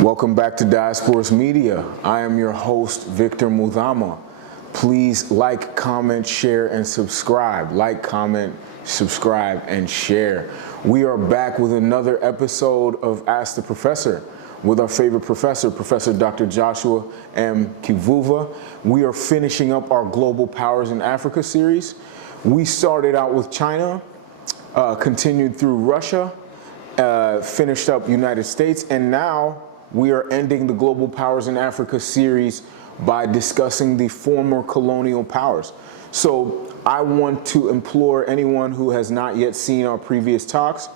Welcome back to Diasporas Media. I am your host, Victor Mudhama. Please like, comment, share, and subscribe. Like, comment, subscribe, and share. We are back with another episode of Ask the Professor with our favorite professor, Professor Dr. Joshua M. Kivuva. We are finishing up our Global Powers in Africa series. We started out with China, continued through Russia, finished up United States, and now we are ending the Global Powers in Africa series by discussing the former colonial powers. So I want to implore anyone who has not yet seen our previous talks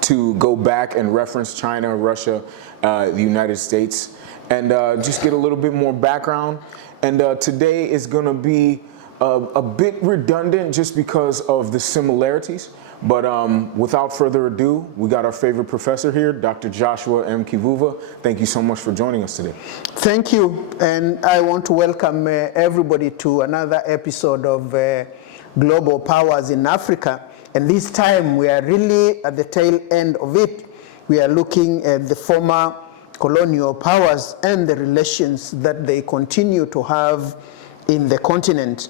to go back and reference China, Russia, the United States, and just get a little bit more background. And today is going to be a bit redundant just because of the similarities. But without further ado, we got our favorite professor here, Dr. Joshua M. Kivuva. Thank you so much for joining us today. Thank you, and I want to welcome everybody to another episode of Global Powers in Africa. And this time we are really at the tail end of it. We are looking at the former colonial powers and the relations that they continue to have in the continent.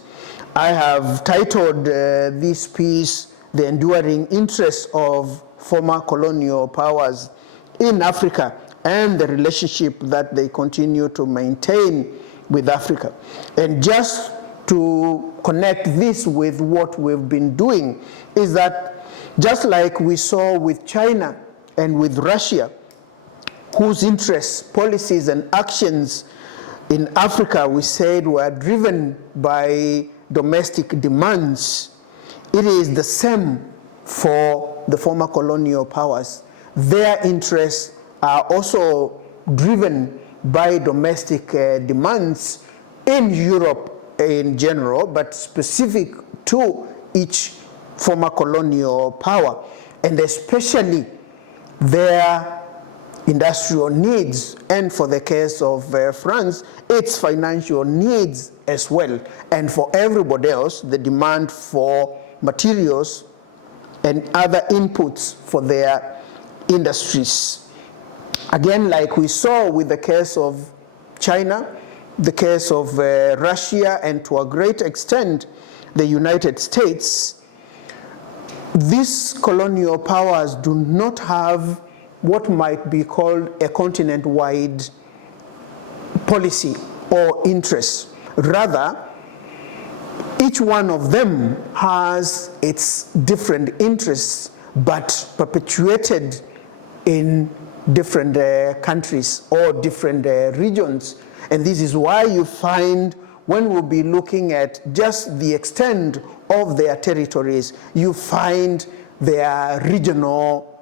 I have titled this piece, "The Enduring Interests of Former Colonial Powers in Africa and the Relationship that they continue to maintain with Africa." And just to connect this with what we've been doing is that just like we saw with China and with Russia, whose interests, policies, and actions in Africa we said were driven by domestic demands, it is the same for the former colonial powers. Their interests are also driven by domestic demands in Europe in general, but specific to each former colonial power, and especially their industrial needs, and for the case of France, its financial needs as well, and for everybody else, the demand for materials and other inputs for their industries. Again, like we saw with the case of China, the case of Russia, and to a great extent, the United States, these colonial powers do not have what might be called a continent-wide policy or interest. Rather, each one of them has its different interests, but perpetuated in different countries or different regions. And this is why you find, when we'll be looking at just the extent of their territories, you find their regional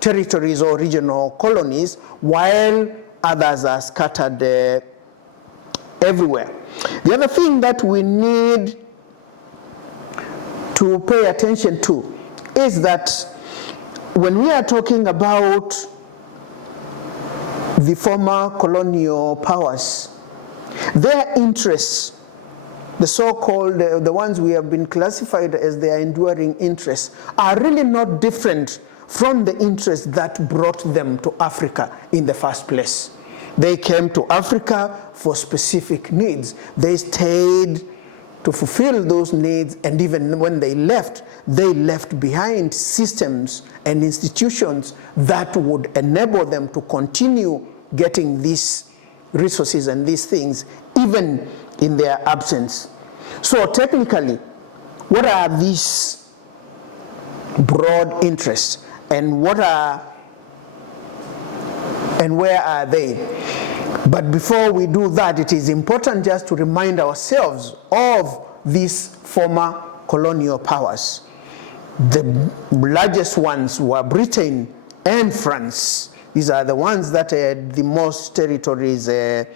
territories or regional colonies, while others are scattered everywhere. The other thing that we need to pay attention to is that when we are talking about the former colonial powers, their interests, the so-called, the ones we have been classified as their enduring interests, are really not different from the interests that brought them to Africa in the first place. They came to Africa for specific needs. They stayed to fulfill those needs, and even when they left behind systems and institutions that would enable them to continue getting these resources and these things even in their absence. So technically, what are these broad interests, and where are they? But before we do that, it is important just to remind ourselves of these former colonial powers. The largest ones were Britain and France. These are the ones that had the most territories in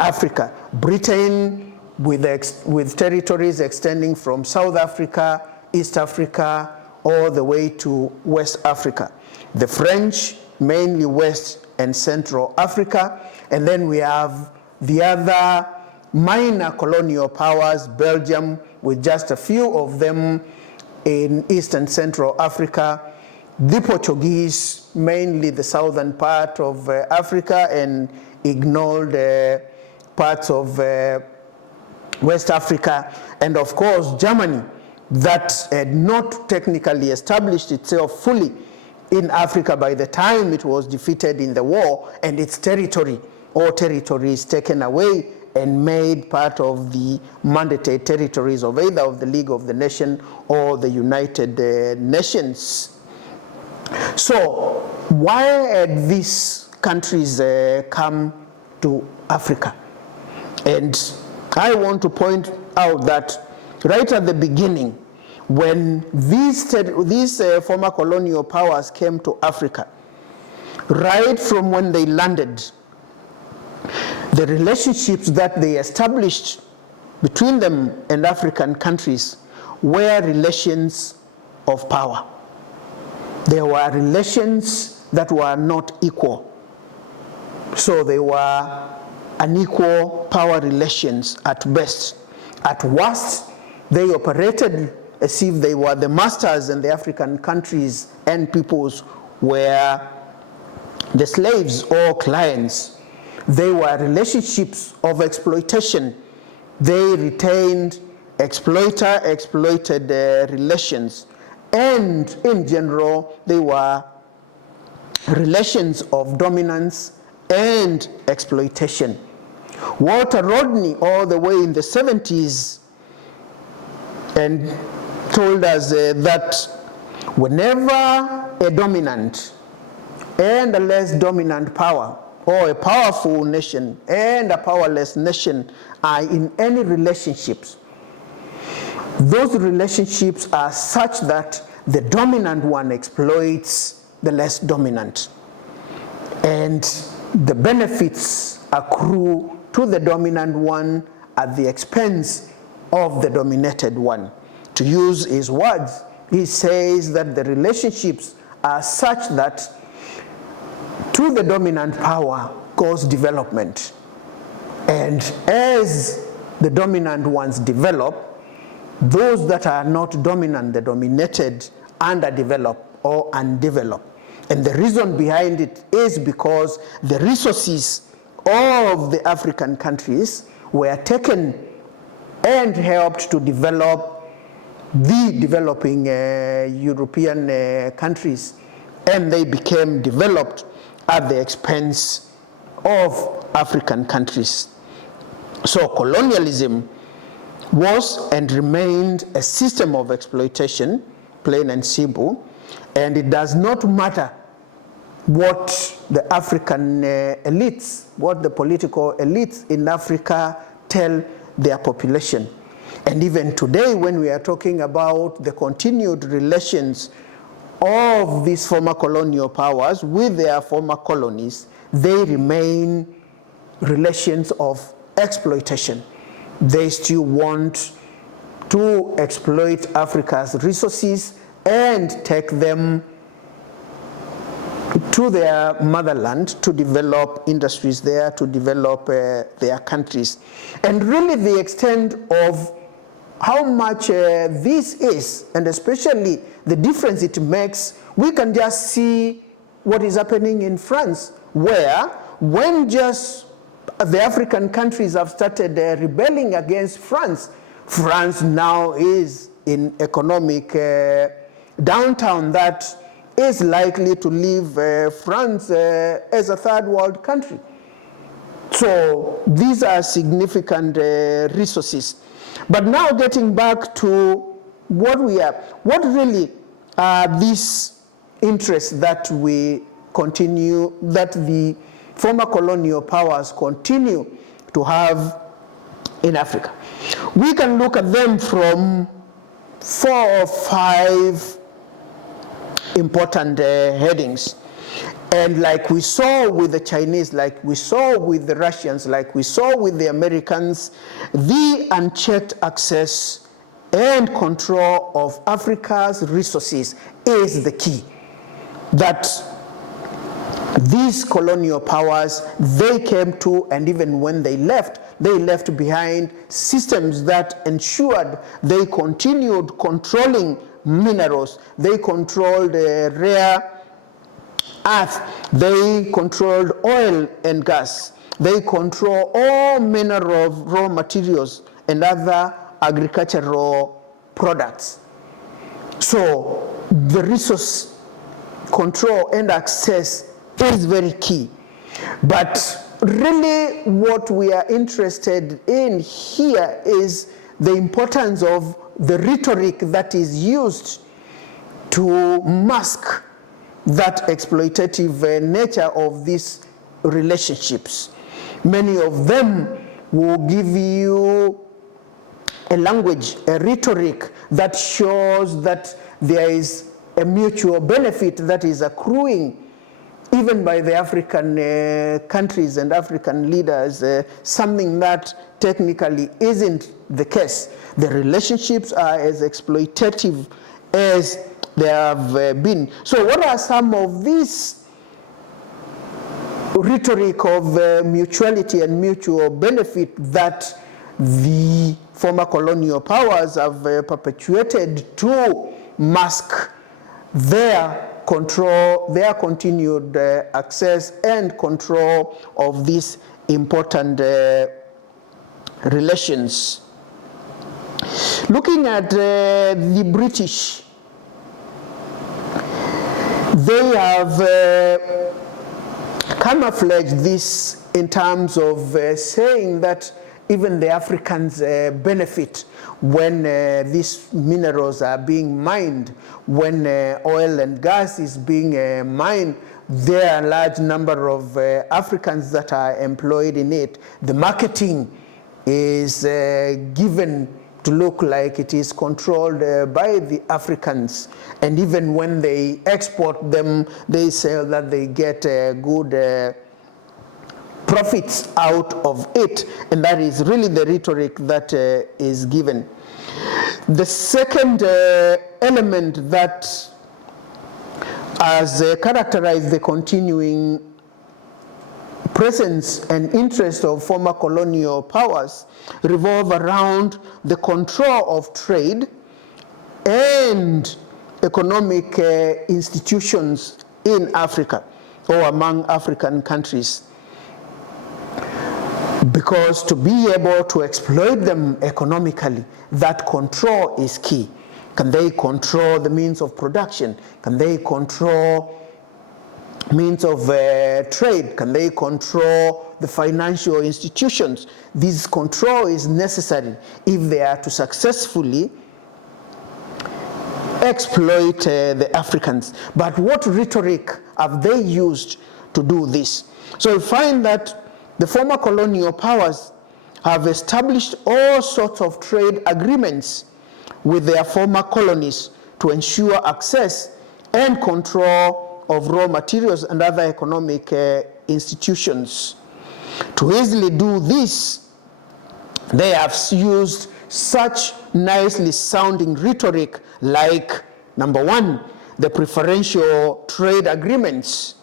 Africa. Britain with territories extending from South Africa, East Africa, all the way to West Africa. The French, mainly West and Central Africa. And then we have the other minor colonial powers, Belgium, with just a few of them in East and Central Africa, the Portuguese, mainly the southern part of Africa, and ignored parts of West Africa, and of course Germany, that had not technically established itself fully in Africa by the time it was defeated in the war, and its territory or territories taken away and made part of the mandated territories of either of the League of the Nations or the United Nations. So why had these countries come to Africa? And I want to point out that right at the beginning, when these former colonial powers came to Africa, right from when they landed, the relationships that they established between them and African countries were relations of power. There were relations that were not equal. So they were unequal power relations at best. At worst, they operated as if they were the masters and the African countries and peoples were the slaves or clients. They were relationships of exploitation. They retained exploiter-exploited relations. And in general, they were relations of dominance and exploitation. Walter Rodney, all the way in the 70s, and told us that whenever a dominant and a less dominant power, or a powerful nation and a powerless nation, are in any relationships, those relationships are such that the dominant one exploits the less dominant, and the benefits accrue to the dominant one at the expense of the dominated one. To use his words, he says that the relationships are such that to the dominant power goes development. And as the dominant ones develop, those that are not dominant, the dominated, underdevelop or undeveloped. And the reason behind it is because the resources of the African countries were taken and helped to develop the developing European countries, and they became developed at the expense of African countries. So colonialism was and remained a system of exploitation, plain and simple, and it does not matter what the African elites, what the political elites in Africa tell their population. And even today, when we are talking about the continued relations of these former colonial powers with their former colonies, they remain relations of exploitation. They still want to exploit Africa's resources and take them to their motherland to develop industries there, to develop their countries. And really the extent of how much this is, and especially the difference it makes, we can just see what is happening in France, where when just the African countries have started rebelling against France, France now is in economic downtown that is likely to leave France as a third world country. So these are significant resources. But now getting back to what really are these interests that we continue, that the former colonial powers continue to have in Africa. We can look at them from 4 or 5 important headings. And like we saw with the Chinese, like we saw with the Russians, like we saw with the Americans, the unchecked access and control of Africa's resources is the key. That these colonial powers, they came to, and even when they left behind systems that ensured they continued controlling minerals, they controlled rare earth, they controlled oil and gas, they control all manner of raw materials and other agricultural products. So the resource control and access is very key. But really what we are interested in here is the importance of the rhetoric that is used to mask that exploitative nature of these relationships. Many of them will give you a language, a rhetoric that shows that there is a mutual benefit that is accruing even by the African countries and African leaders, something that technically isn't the case. The relationships are as exploitative as they have been. So what are some of these rhetoric of mutuality and mutual benefit that the former colonial powers have perpetuated to mask their control, their continued access and control of these important relations? Looking at the British, they have camouflaged this in terms of saying that even the Africans benefit when these minerals are being mined, when oil and gas is being mined. There are a large number of Africans that are employed in it. The marketing is given to look like it is controlled by the Africans. And even when they export them, they say that they get good profits out of it. And that is really the rhetoric that is given. The second element that has characterized the continuing presence and interest of former colonial powers revolve around the control of trade and economic institutions in Africa or among African countries. Because to be able to exploit them economically, that control is key. Can they control the means of production? Can they control means of trade? Can they control the financial institutions? This control is necessary if they are to successfully exploit the Africans. But what rhetoric have they used to do this? So we find that the former colonial powers have established all sorts of trade agreements with their former colonies to ensure access and control of raw materials and other economic institutions. To easily do this, they have used such nicely sounding rhetoric like, number one, the preferential trade agreements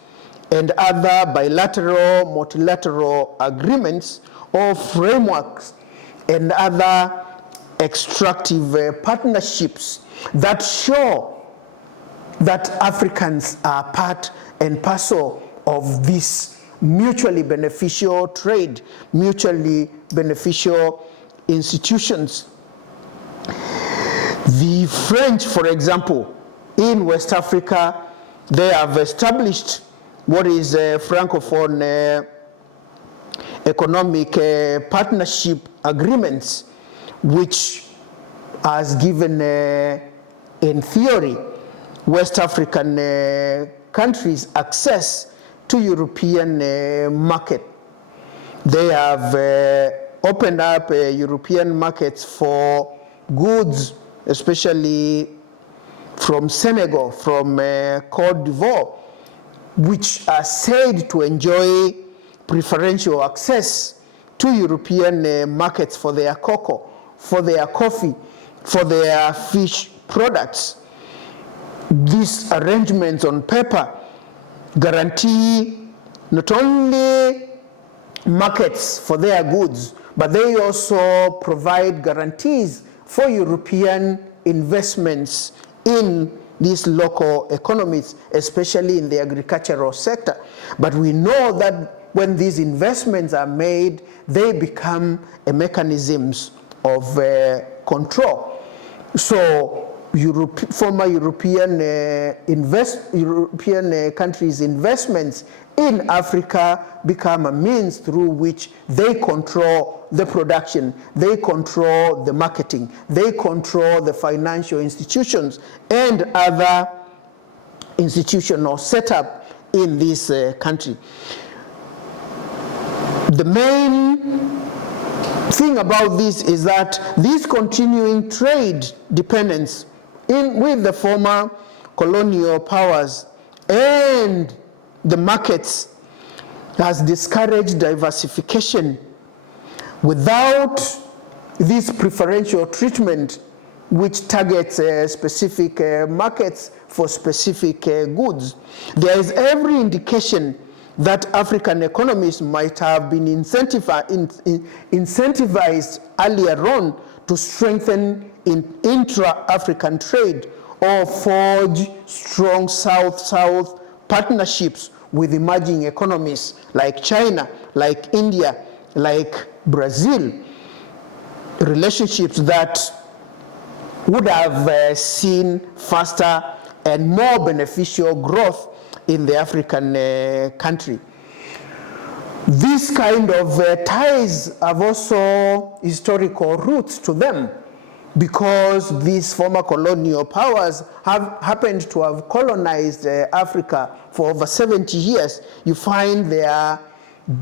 and other bilateral, multilateral agreements or frameworks and other extractive partnerships that show that Africans are part and parcel of this mutually beneficial trade, mutually beneficial institutions. The French, for example, in West Africa, they have established what is Francophone economic partnership agreements, which has given, in theory, West African countries access to European market. They have opened up European markets for goods, especially from Senegal, from Côte d'Ivoire, which are said to enjoy preferential access to European markets for their cocoa, for their coffee, for their fish products. These arrangements on paper guarantee not only markets for their goods, but they also provide guarantees for European investments in these local economies, especially in the agricultural sector. But we know that when these investments are made, they become mechanisms of control. So former European countries' investments in Africa become a means through which they control the production, they control the marketing, they control the financial institutions and other institutional setup in this country. The main thing about this is that this continuing trade dependence with the former colonial powers and the markets has discouraged diversification. Without this preferential treatment, which targets specific markets for specific goods, there is every indication that African economies might have been incentivized earlier on to strengthen intra-African trade or forge strong South-South partnerships with emerging economies like China, like India, like Brazil, relationships that would have seen faster and more beneficial growth in the African country. This kind of ties have also historical roots to them, because these former colonial powers have happened to have colonized Africa for over 70 years. You find there are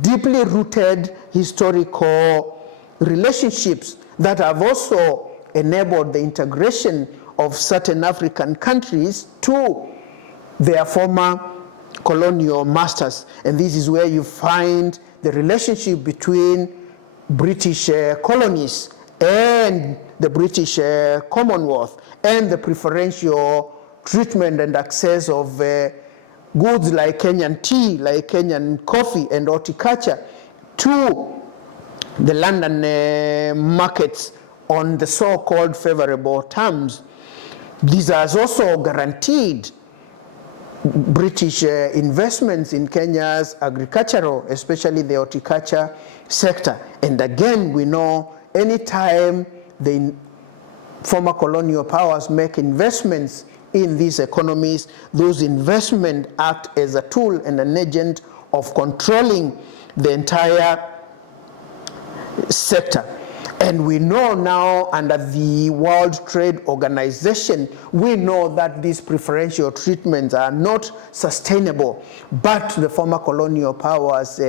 deeply rooted historical relationships that have also enabled the integration of certain African countries to their former colonial masters. And this is where you find the relationship between British colonies and the British Commonwealth, and the preferential treatment and access of goods like Kenyan tea, like Kenyan coffee and horticulture to the London markets on the so-called favorable terms. This has also guaranteed British investments in Kenya's agricultural, especially the horticulture sector. And again, we know anytime the former colonial powers make investments in these economies, those investments act as a tool and an agent of controlling the entire sector. And we know now, under the World Trade Organization, we know that these preferential treatments are not sustainable, but the former colonial powers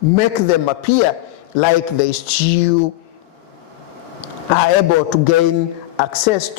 make them appear like they still are able to gain access